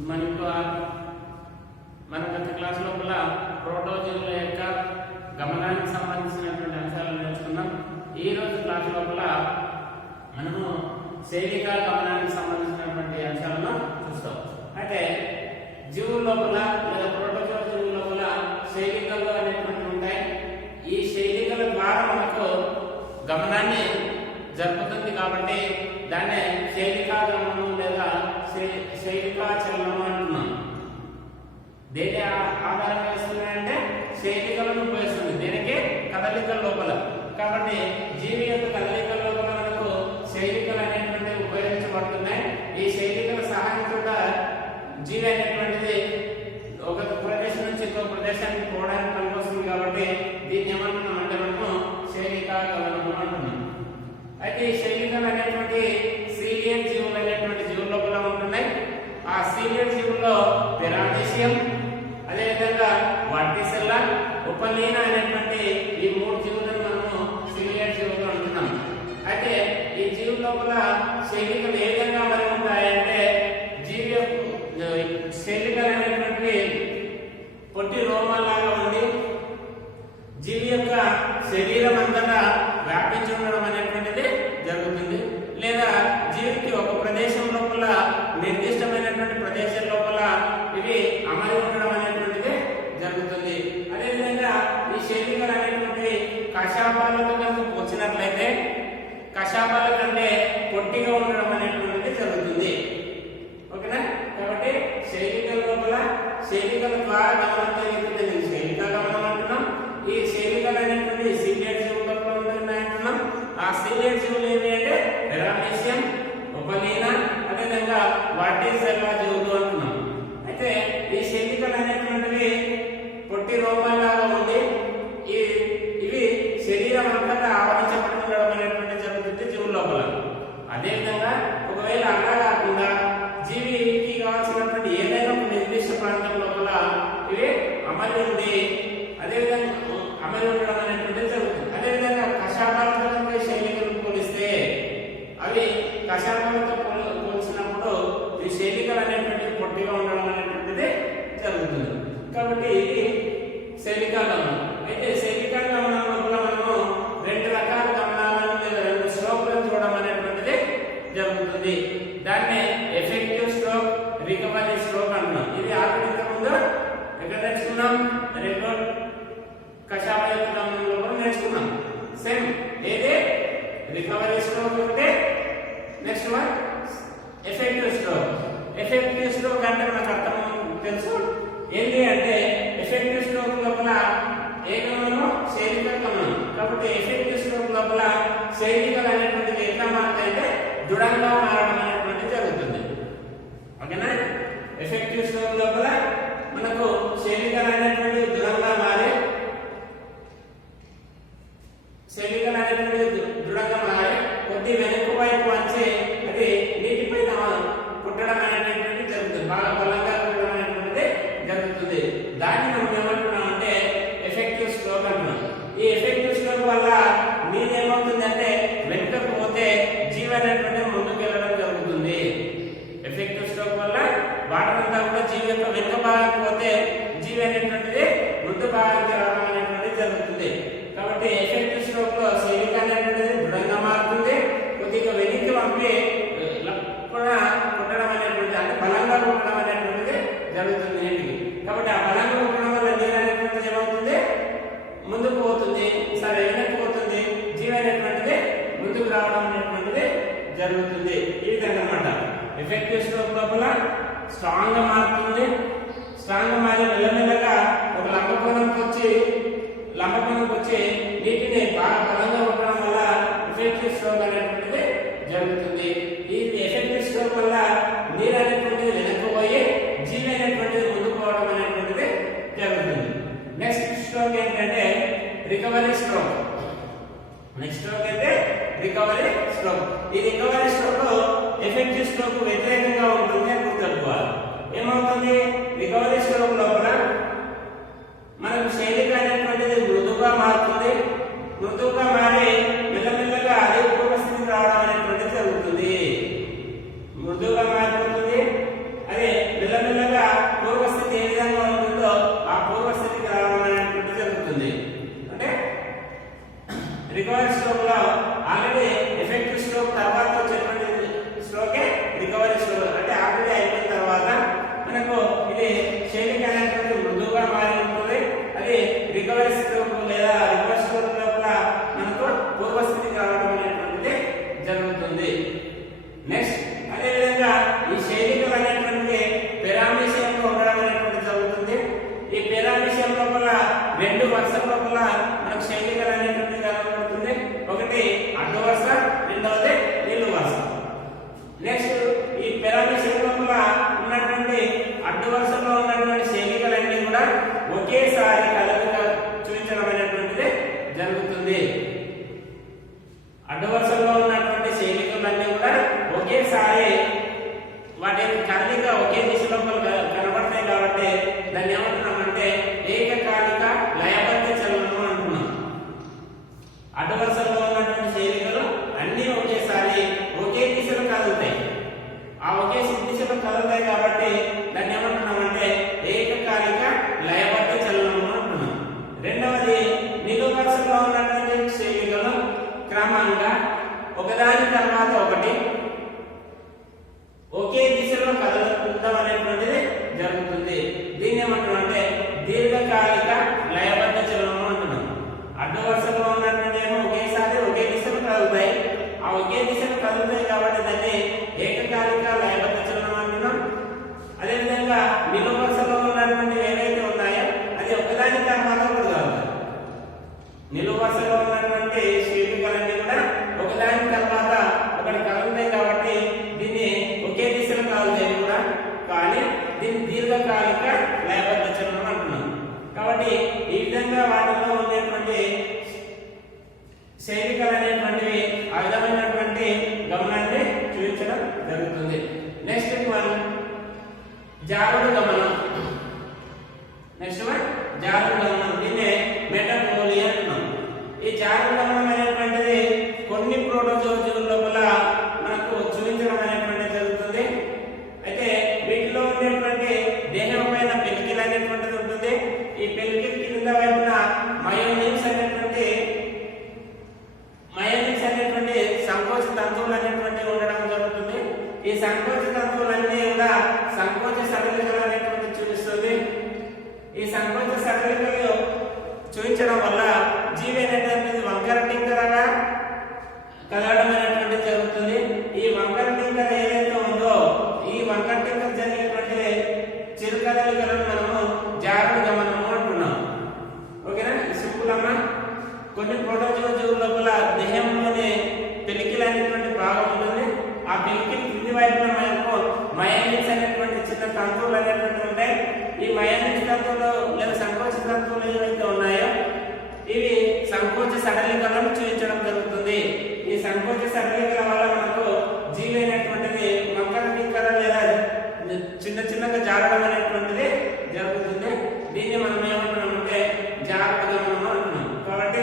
Good morning to all. మనం గత class లోపల ప్రోటోజోన్ల యొక్క గమనానికి సంబంధించినటువంటి అంశాలను నేర్చుకున్నాం. ఈ రోజు క్లాస్ లోపల మనము శైలిక గమనానికి సంబంధించినటువంటి అంశాలను చూస్తాం. అయితే జీవుల లోపల లేదా ప్రోటోజోన్ జీవుల లోపల శైలికలు అనేటువంటి ఉంటాయి. ఈ శైలికల ద్వారా మనకు గమనాన్ని జరుపుతుంది కాబట్టి దాన్నే శైలికా గమనము లేదా శైలికా చలనము అంటున్నాం. దేని ఆధారంగా వేస్తున్నాయంటే శైలికలను ఉపయోగిస్తుంది దేనికి కదలికల లోపల. కాబట్టి జీవి యొక్క కదలికల లోపల మనకు శైలికలు అనేటువంటివి ఉపయోగించబడుతున్నాయి. ఈ శైలికల సహాయంతో జీవి అనేటువంటిది ఒక ప్రదేశం నుంచి ఇంకో ప్రదేశానికి పోవడానికి పనికొస్తుంది. కాబట్టి దీన్ని ఏమంటున్నాం అంటే మనము శైలికా గమనము అంటున్నాం. అయితే ఈ శైలికలు అనేటువంటి సీలియన్ జీవులు అనేటువంటి జీవుల లోపల ఉంటున్నాయి. ఆ సీలియన్ జీవుల్లో పెరామీషియం, అదేవిధంగా వర్టిసెల్లా, ఉపలీన అనేటువంటి ఈ మూడు జీవులను మనము సీలియన్ జీవులు అంటున్నాం. అయితే ఈ జీవుల లోపల శైలికలు ఏ విధంగా మరి ఉంటాయంటే జీవి శైలికలు అనేటువంటివి పొట్టి రోమాల్లాగా ఉండి జీవి యొక్క శరీరం అంతటా వ్యాపించి ఉండడం అనేటువంటిది జరుగుతుంది. లేదా జీవికి ఒక ప్రదేశం లోపల నిర్దిష్టమైనటువంటి ప్రదేశం లోపల ఇవి అమలు ఉండడం అనేటువంటిది జరుగుతుంది. అదేవిధంగా ఈ శైలికలు అనేటువంటివి కశాపాలతో కనుక వచ్చినట్లయితే కశాపాల కంటే పొట్టిగా ఉండడం అనేటువంటిది జరుగుతుంది. ఓకేనా? కాబట్టి శైలికల లోపల శైలికల ద్వారా గమనం జరుగుతుంది. శైలికా గమనం అంటున్నాం. ఈ శైలికలు అనేటువంటి సీలియన్ జీవుల లోపల ఉన్నాయంటున్నాం. ఆ సీలియన్ జీవులు ఏమి అంటే పెరామీషియం, ఉపలీన, అదేవిధంగా వర్టిసెల్లా జీవులు అంటున్నాం. అయితే ఈ శైలికలు అనేటువంటివి పొట్టి రోమాల్లాగా ఉండి ఇవి శరీరం అంతటా ఆవరించబడి ఉండడం అనేటువంటి జరుగుతుంది జీవుల లోపల. అదేవిధంగా ఒకవేళ అలా కాకుండా జీవికి కావాల్సినటువంటి ఏదైనా ఒక నిర్దిష్ట ప్రాంతం లోపల ఇవి అమలు ఉండి అదేవిధంగా అమలు ఉండడం అనేటువంటిది జరుగుతుంది. అదేవిధంగా కశాపాలతో శైలికలు పోలిస్తే అవి కశాపాలతో పోల్చినప్పుడు ఈ శైలికలు అనేటువంటిది పొట్టిగా ఉండడం అనేటువంటిది జరుగుతుంది. కాబట్టి ఇది శైలికా గమనం. అయితే శైలికా గమనం లోపల మనము రెండు రకాల గమనాలను లేదా రెండు స్ట్రోక్లను చూడడం అనేటువంటిది జరుగుతుంది. దాన్నే ఎఫెక్టివ్ స్ట్రోక్, రికవరీ స్ట్రోక్ అంటున్నాం. ఇది ఆల్రెడీ ముందు ఎక్కడ నేర్చుకున్నాం? రెండో కషాయ యొక్క గమనంలో కూడా నేర్చుకున్నాం. సేమ్ ఏదే రికవరీ స్ట్రోక్ ఒకటే, next one effective stroke. Effective stroke అంటే మనకు అర్థం తెలుసు ఏంటి అంటే ఎఫెక్టివ్ స్ట్రోక్ లోపల ఏ గమనమో శైలిక గమనం. కాబట్టి ఎఫెక్టివ్ స్ట్రోక్ లోపల శైలికలు అనేటువంటిది ఎట్లా మారుతాయంటే దృఢంగా మారడం అనేటువంటిది జరుగుతుంది. ఓకేనా? ఎఫెక్టివ్ స్ట్రోక్ లోపల మనకు శైలికలు అనేటువంటిది దృఢంగా మారి కొద్ది వెనుక వైపు వచ్చి అది నీటిపైన పుట్టడం అనేటువంటిది జరుగుతుంది. బాగా బలంగా పుట్టడం అనేటువంటిది జరుగుతుంది. దాన్ని మనం ఏమంటున్నాం అంటే ఎఫెక్టివ్ స్ట్రోక్ అంటున్నాం. ఈ ఎఫెక్టివ్ స్ట్రోక్ వల్ల నీరు ఏమవుతుందంటే వెనుకకు పోతే జీవి అనేటువంటిది ముందుకు వెళ్ళడం జరుగుతుంది. ఎఫెక్టివ్ స్ట్రోక్ వల్ల వాటర్ అంతా కూడా జీవి యొక్క వెనుక భాగం పోతే జీవి అనేటువంటిది ముందు భాగానికి రావడం అనేటువంటిది జరుగుతుంది. కాబట్టి ఎఫెక్టివ్ స్ట్రోక్ లో శైలిక అనేటువంటిది దృఢంగా మారుతుంది. కొద్దిగా వెనక్కి పంపి కూడా పుట్టడం అనేటువంటిది అంటే బలంగా పుట్టడం అనేటువంటిది జరుగుతుంది నీటికి. కాబట్టి ఆ బలంగా పుట్టడం వల్ల నీరు అనేటువంటిది ఏమవుతుంది? ముందుకు పోతుంది, సరే వెనక్కి పోతుంది, జీవి అనేటువంటిది ముందుకు రావడం అనేటువంటిది జరుగుతుంది. ఈ విధంగా అన్నమాట. ఎఫెక్టివ్ స్ట్రోక్ లోపల స్ట్రాంగ్ గా మారుతుంది. స్ట్రాంగ్ గా మారి మెల్లమెల్లగా ఒక లంబకోణంకి వచ్చి నీటిని బాగా బలంగా ఉండడం వల్ల ఎఫెక్టివ్ స్ట్రోక్ అనేటువంటిది జరుగుతుంది. ఈ ఎఫెక్టివ్ స్ట్రోక్ వల్ల నీరు అనేటువంటిది వెనక్కిపోయి జీవి అనేటువంటిది ముందుకు పోవడం అనేటువంటిది జరుగుతుంది. నెక్స్ట్ స్ట్రోక్ ఏంటంటే రికవరీ స్ట్రోక్. నెక్స్ట్ స్ట్రోక్ అయితే రికవరీ స్ట్రోక్. ఈ రికవరీ స్ట్రోక్ ఎఫెక్టివ్ స్ట్రోక్ వ్యతిరేకంగా ఉంటుంది అని గుర్తుపెట్టుకోవాలి. ఏమవుతుంది? రికవరీ స్ట్రోక్ లోపల మనకు శైలిక అనేటువంటిది మృదువుగా మారుతుంది. మృదువుగా పిరమిడ్ లోపల ఉన్నటువంటి అడ్డు వరుసలో ఉన్నటువంటి శైలికలన్నీ కూడా ఒకేసారి కదలిక చూపించడం అనేటువంటిది జరుగుతుంది. అడ్డు వరుసలో ఉన్నటువంటి శైలికలన్నీ కూడా ఒకేసారి వాటి కదలిక ఒకే దిశలో కనబడతాయి కాబట్టి దాన్ని ఏమంటున్నామంటే ఏకకాలిక లయబద్ధ చలనం అంటున్నాం. అడ్డు వరుసలో ఉన్నటువంటి శైలికలు అన్ని ఒకేసారి ఒకే దిశలో కదులుతాయి. ఆ ఒకే దిశలో కదులుతాయి కాబట్టి దాన్ని ఏమంటున్నామంటే ఏకకాలిక లయబద్ధ చలనం అంటున్నాం. రెండవది నిలువు వరుసలో ఉన్నటువంటి శైలికలు క్రమంగా ఒకదాని తర్వాత ఒకటి ఒకే దిశలో కదలడం అనేటువంటిది జరుగుతుంది. దీన్ని ఏమంటున్నామంటే దీర్ఘకాలిక లయబద్ధ చలనం అంటున్నాం. అడ్డు వరుసలో ఉన్నటువంటి ఏమో ఒకేసారి ఒకే దిశలో కదులుతాయి. ఆ ఒకే దిశలో కదులుతాయి కాబట్టి దాన్ని ఏకకాలిక లయబద్ధ చలనం అంటున్నాం. అదేవిధంగా నిలువు వరుసలో ఉన్నటువంటి ఏవైతే ఉన్నాయో అది ఒకదాని తర్వాత ఒకటి కదులుతాయి. నిలువు వరుసలో ఉన్నటువంటి శైలికలన్నీ కూడా ఒకదాని తర్వాత ఒకటి కదులుతాయి కాబట్టి దీన్ని ఒకే దిశలో కదులుతాయి కూడా, కానీ దీన్ని దీర్ఘకాలిక లయబద్ధ చలనం అంటున్నాం. కాబట్టి ఈ విధంగా వాటిలో ఉండేటువంటి శైలికలు అనేటువంటివి ఆ విధమైనటువంటి గమనాన్ని చూపించడం జరుగుతుంది. నెక్స్ట్ వన్ జారుడు గమనం. నెక్స్ట్ వన్ జారుడు గమనం, దీన్నే మెటబోలి అంటున్నాం. ఈ జారుడు గమనం అనేటువంటిది కొన్ని ప్రోటోజోజుల లోపల మనకు చూపించడం అనేటువంటిది జరుగుతుంది. అయితే వీటిలో ఉండేటువంటి దేహం పైన పెలికిల్ అనేటువంటిది ఉంటుంది. ఈ పెలికిల్ కింద వైపున మయోనిక్స్ అనేటువంటి సంకోచ తంతువులు అనేటువంటివి ఉండడం జరుగుతుంది. ఈ సంకోచ తంతువులన్నీ కూడా సంకోచ సడలికలు అనేటువంటి చూపిస్తుంది. ఈ సంకోచ సడలికలు చూపించడం వల్ల జీవి అనేటువంటిది వంకర టింకరగా కదలడం అనేటువంటిది జరుగుతుంది. ఈ వంకర టింకర ఏదైతే ఉందో ఈ వంకర టింకర జరిగేటువంటి చిరు కదలికలను మనము జారుడు గమనము అంటున్నాం. ఓకేనా? సింపుల్ అమ్మా. కొన్ని ప్రోటోజోజుల లోపల దేహంలోనే పెలికిల్ అనేటువంటి భాగం ఉంటుంది. ఆ పెలికిల్ కింది వైపున మనకు మయోనిక్స్ అనేటువంటి చిన్న తంతువులు అనేటువంటి ఉంటాయి. ఈ మయోనిక్స్ తంతువులు లేదా సంకోచ తంతువులు ఏవైతే ఉన్నాయో ఇవి సంకోచ సడలికలను చూపించడం జరుగుతుంది. ఈ సంకోచ సడలికల వల్ల మనకు జీవి అనేటువంటిది వంకర టింకర లేదా చిన్న చిన్నగా జారడం అనేటువంటిది జరుగుతుంది. దీన్ని మనం ఏమంటున్నామంటే జారుడు గమనం అంటున్నాం. కాబట్టి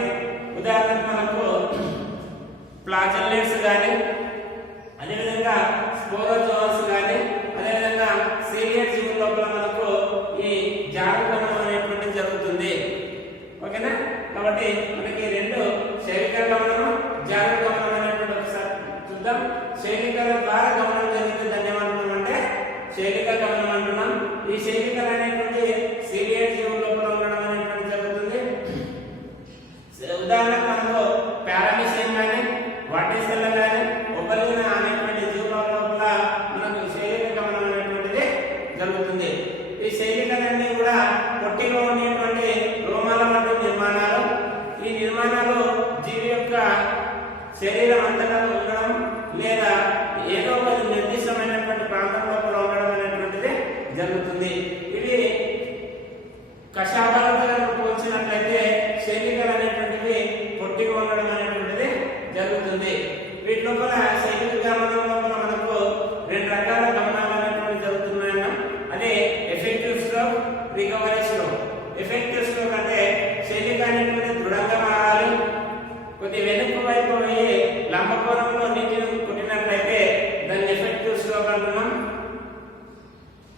ఉదాహరణకు మనకు ఫ్లాజెల్లెట్స్ కానీ, అదేవిధంగా స్పోరోజోన్స్ కానీ, అదేవిధంగా సీలియర్ జీవుల లోపల మనకు ఈ జారుడు గమనం అనేటువంటిది జరుగుతుంది. ఓకేనా? కాబట్టి మనకి రెండు శైలికల గమనం, జారుడు గమనం అనేటువంటి ఒకసారి చూద్దాం. శైలికల ద్వారా గమనం జరిగింది దాన్ని ఏమంటున్నామంటే శైలిక గమనం అంటున్నాం. ఈ శైలికలు అనేటువంటి సీలియర్ జీవుల లోపల ఉండడం అనేటువంటి జరుగుతుంది. ఉదాహరణకు మనకు పారామిసియం కానీ వాటిసెల్ల కానీ ఒబలిన అనేటువంటి జీవుల లోపల మనకు శైలిక గమనం అనేటువంటిది జరుగుతుంది. ఈ శైలికలన్నీ కూడా పొట్టిలో ఉండేటువంటి రోమాల వంటి నిర్మాణాలు. ఈ నిర్మాణాలు జీవి యొక్క శరీరం అంతటా ఉండడం లేదా ఏదో ఒక నిర్దిష్టమైనటువంటి ప్రాంతం లోపల ఉండడం అనేటువంటిది జరుగుతుంది. ఇవి కషాయాలతో పోల్చినట్లయితే శైలికలు అనేటువంటివి పొట్టిగా ఉండడం అనేటువంటిది జరుగుతుంది. వీటి లోపల శైలిక గమనం లోపల మనకు రెండు రకాల గమనాలు అనేటువంటి జరుగుతున్నాయన్న. అదే effective stroke, recovery stroke. Effective stroke అంటే శైలిక అనేటువంటి దృఢంగా మారాలి. కొద్ది వెనుక వైపు పోయి లంబకోణంలో నీటిని కొట్టినట్లయితే దాన్ని ఎఫెక్టివ్ స్ట్రోక్ అంటున్నాం.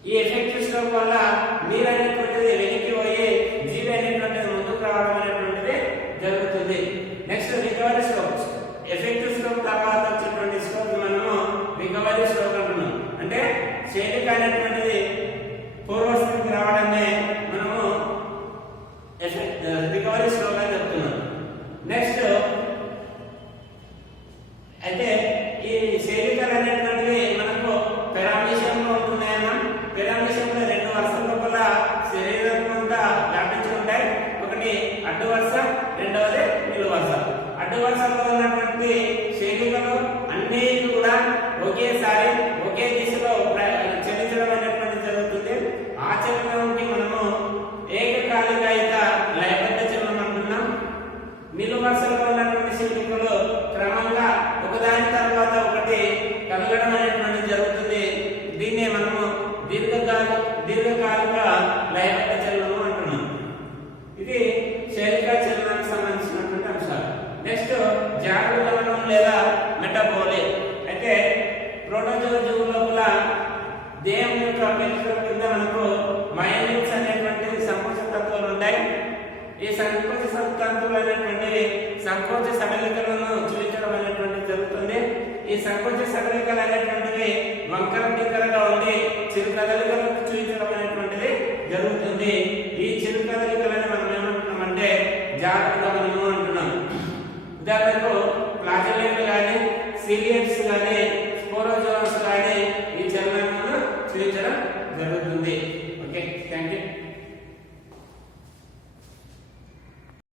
ఈ ఎఫెక్టివ్ స్ట్రోక్ వల్ల నీరు అనేటువంటిది వెనక్కి పోయి జీవి అనేటువంటిది ముందుకు రావడం అనేటువంటిది జరుగుతుంది. Next recovery stroke. Effective stroke తర్వాత వచ్చేటువంటి స్ట్రోక్ మనము రికవరీ స్ట్రోక్ అంటున్నాం. అంటే శైలిక అనేటువంటిది పూర్వస్థితికి రావడాన్ని మనము రికవరీ స్ట్రోక్ అని చెప్తున్నాం. నెక్స్ట్ అయితే ఈ శైలికలు అనేటువంటివి మనకు పెరామిషంలో ఉంటున్నాయన్నా. పెరామిషంలో రెండు వరుసల లోపల శరీరం అంతా వ్యాపించి ఉంటాయి. ఒకటి అడ్డు వరుస, రెండవది నిలువు వరుస. అడ్డు వరుసలో ఉన్నటువంటి శైలికలు అన్ని కూడా ఒకేసారి ఒకే దిశలో మెటబోలిక్. అయితే ప్రోటోజోవా జీవుల లోపల దేహం యొక్క పెరిఫెరల్ కింద మనకు మయోలిన్స్ అనేటువంటి సంకోచ తంతువులు ఉంటాయి. ఈ సంకోచ తంతువులు అనేటువంటివి సంకోచ సడలికలను చూపించడం అనేటువంటిది జరుగుతుంది. ఈ సంకోచ సడలికలు అనేటువంటివి వంకర టింకరగా ఉండి చిరు కదలికలను చూపించడం అనేటువంటిది జరుగుతుంది. ఈ చిరు కదలికలను మనం ఏమంటున్నామంటే జాగ్రత్తగా మనము అంటున్నాం. ఉదాహరణకు ఫ్లాజెల్లెట్లు కానీ సిలియట్స్ కానీ